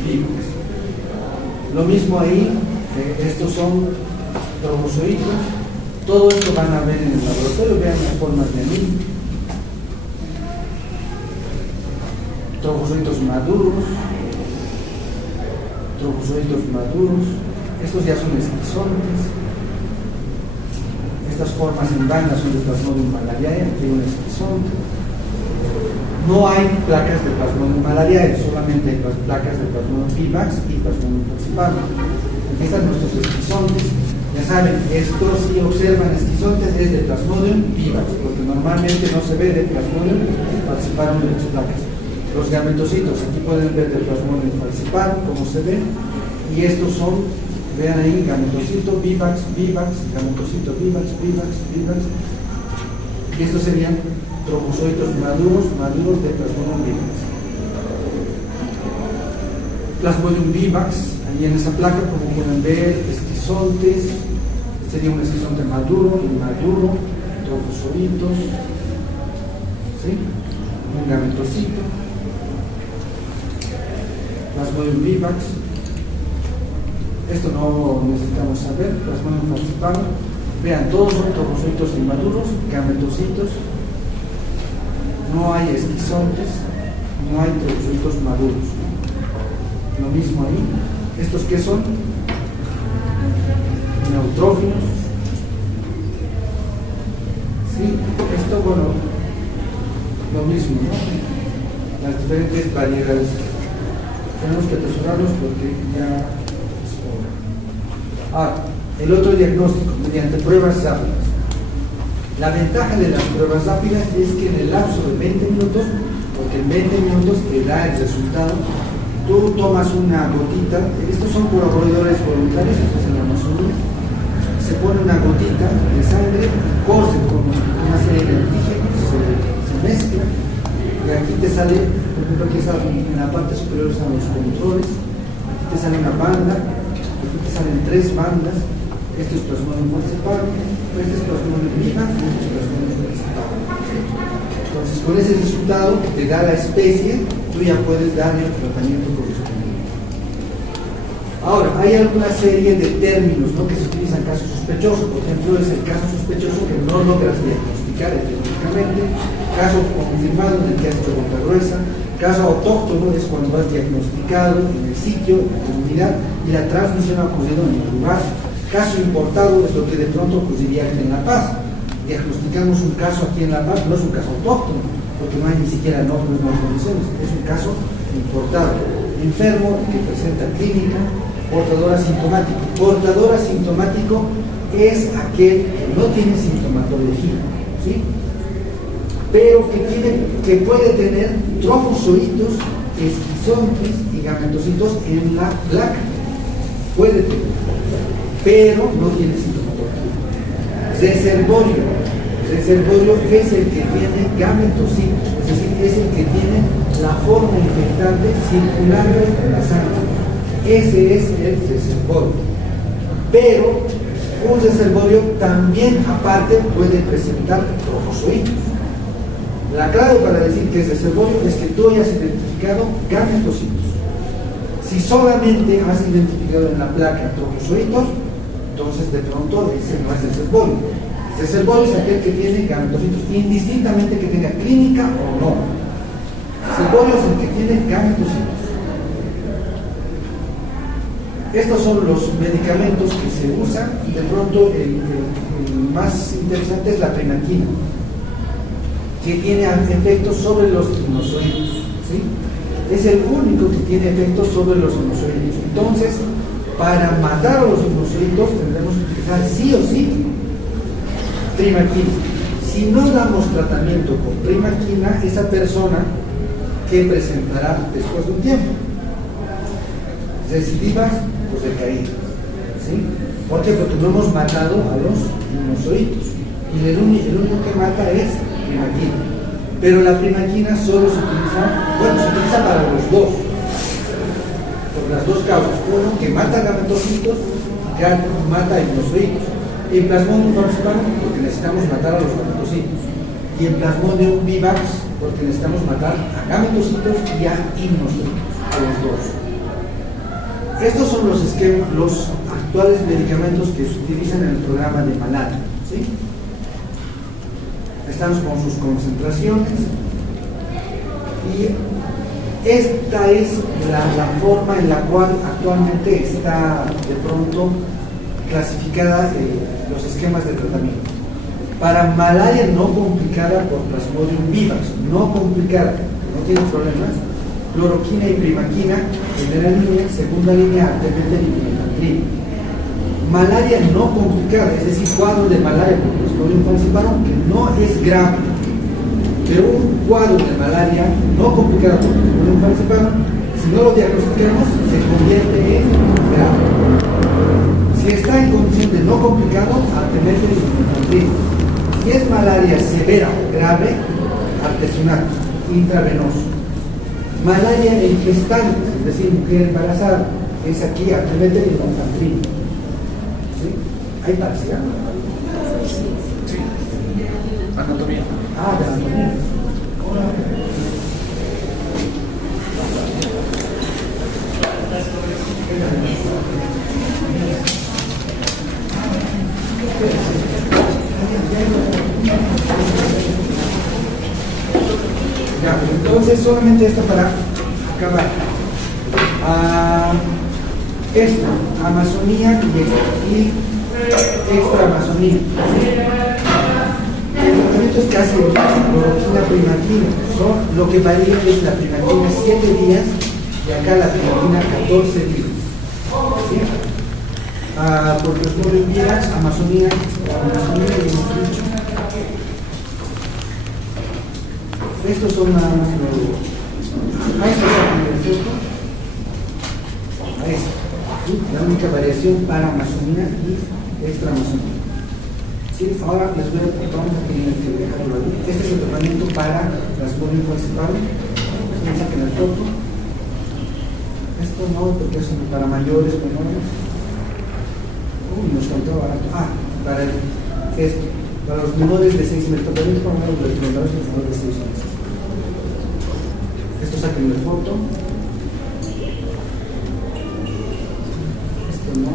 vivax. Lo mismo ahí, estos son trofozoitos. Todo esto van a ver en el laboratorio, vean las formas de anillo. Trofozoitos maduros, estos ya son esquizontes. Estas formas en banda son de Plasmodium malariae, aquí hay un esquizonte. No hay placas de Plasmodium malariae, solamente hay las placas de Plasmodium vivax y Plasmodium falciparum. Aquí están nuestros esquizontes. Ya saben, estos si observan esquizontes es de Plasmodium vivax, porque normalmente no se ve de Plasmodium falciparum de las placas. Los gametocitos, aquí pueden ver de Plasmodium falciparum, como se ve, y estos son, vean ahí, gametocito, vivax, gametocito, vivax, y estos serían trofozoitos maduros de Plasmodium vivax. Plasmodium vivax, ahí en esa placa, como pueden ver, esquizontes, sería un esquizonte maduro, inmaduro, trofozoitos, ¿sí? Un gametocito. Plasmodium vivax, esto no necesitamos saber. Plasmodium falciparum, vean, todos son trofozoitos inmaduros, gametocitos, no hay esquizontes, no hay trofozoitos maduros. Lo mismo ahí. ¿Estos qué son? Neutrófilos. Sí, esto, bueno, lo mismo, ¿no? Las diferentes variedades. Tenemos que apresurarlos porque ya es hora. Ahora, el otro diagnóstico, mediante pruebas rápidas. La ventaja de las pruebas rápidas es que en el lapso de 20 minutos, porque en 20 minutos te da el resultado, tú tomas una gotita, estos son colaboradores voluntarios, esto se llama SUNY, se pone una gotita de sangre, corre con una serie de antígenos, se mezcla, y aquí te sale, por ejemplo, aquí está en la parte superior están los controles, aquí te sale una banda, aquí te salen 3 bandas, esto es Plasmodium falciparum, este es Plasmodium vivax y este es Plasmodium falciparum. Entonces, con ese resultado que te da la especie, tú ya puedes darle el tratamiento correspondiente. Ahora, hay alguna serie de términos, ¿no?, que se utilizan en caso sospechoso. Por ejemplo, es el caso sospechoso que no logras diagnosticar epidemiológicamente, caso confirmado en el que has hecho gota gruesa, caso autóctono es cuando has diagnosticado en el sitio, en la comunidad, y la transmisión ha ocurrido en el lugar. Caso importado es lo que de pronto ocurriría en La Paz. Diagnosticamos un caso aquí en La Paz, no es un caso autóctono, porque no hay ni siquiera nombres, no condiciones, es un caso importado, enfermo que presenta clínica, Portador asintomático. Portador asintomático es aquel que no tiene sintomatología, ¿sí? Pero que puede tener trofozoitos, esquizoides y gametocitos en la placa. Puede tener, pero no tiene sintomatología. Reservorio. Reservorio es el que tiene gametocitos, es decir, es el que tiene la forma infectante circulando en la sangre. Ese es el reservorio. Pero un reservorio también, aparte, puede presentar trofozoitos. La clave para decir que es reservorio es que tú hayas identificado gametocitos. Si solamente has identificado en la placa trofozoitos, entonces de pronto ese no es reservorio. Reservorio es aquel que tiene gametocitos, indistintamente que tenga clínica o no. Reservorio es el que tiene gametocitos. Estos son los medicamentos que se usan. De pronto el más interesante es la primaquina, que tiene efectos sobre los sinusoides, ¿sí? Es el único que tiene efectos sobre los sinusoides. Entonces, para matar a los sinusoides tendremos que utilizar sí o sí primaquina. Si no damos tratamiento con primaquina, esa persona que presentará después de un tiempo recidivas o recaídas, ¿sí? ¿Por qué? Porque no hemos matado a los sinusoides y el único que mata es primaquina. Pero la primaquina solo se utiliza para los dos, por las dos causas. Uno, que mata gametocitos y que mata a hipnozoides. En Plasmodium falciparum, porque necesitamos matar a los gametocitos. Y en Plasmodium vivax, porque necesitamos matar a gametocitos y a hipnozoides, a los dos. Estos son los esquemas, los actuales medicamentos que se utilizan en el programa de malaria, ¿sí? Estamos con sus concentraciones y esta es la forma en la cual actualmente está de pronto clasificada los esquemas de tratamiento. Para malaria no complicada por Plasmodium vivax, no complicada, no tiene problemas, cloroquina y primaquina, primera línea, segunda línea, artemether y lumefantrina. Malaria no complicada, es decir, cuadro de malaria por Plasmodium falciparum, que no es grave, pero un cuadro de malaria no complicada por Plasmodium falciparum, si no lo diagnosticamos, se convierte en grave. Si está en condición de no complicado, artemether y lumefantrina. Si es malaria severa o grave, artesunate, intravenoso. Malaria en gestantes, es decir, mujer embarazada, es aquí artemether y lumefantrina. ¿Sí? ¿Hay parcial? Sí. Anatomía. Ah, de anatomía. Ya, entonces solamente esto para acabar. Esto, Amazonía y extra Amazonía. El tratamiento es casi el cloroquina primaquina. Lo que varía es la primaquina 7 días y acá la primaquina 14 días. ¿Sí? Porque los nuevos días, Amazonía y hemos dicho. Estos son nada más los. Ahí está el foto. Ahí está. ¿Sí? La única variación para Amazonía y extra Amazonía. ¿Sí? Ahora les voy a vamos a tener que dejarlo ahí. Este es el tratamiento para Plasmodium falciparum. Saquen la foto. Esto no, porque es para mayores, menores. Nos faltó barato. Para esto. Para los menores de 6 meses. Tratamiento para los menores de 6 meses. Esto saquen la foto. Esto no.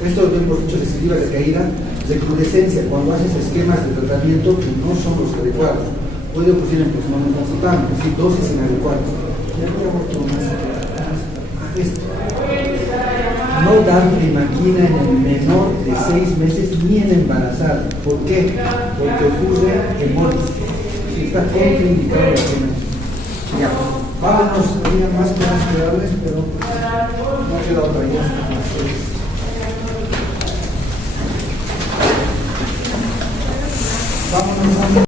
Esto lo hemos dicho, recidiva de caída, recrudescencia, cuando haces esquemas de tratamiento que no son los adecuados. Puede ocurrir en Plasmodium falciparum, es decir, dosis inadecuadas. Ya voy a mostrar más. Esto. No dar primaquina en el menor de 6 meses ni en embarazada. ¿Por qué? Porque ocurre hemólisis. Si está contraindicado la primaquina. Ya. Vámonos, había más cosas que darles, pero no queda otra ya. Vámonos.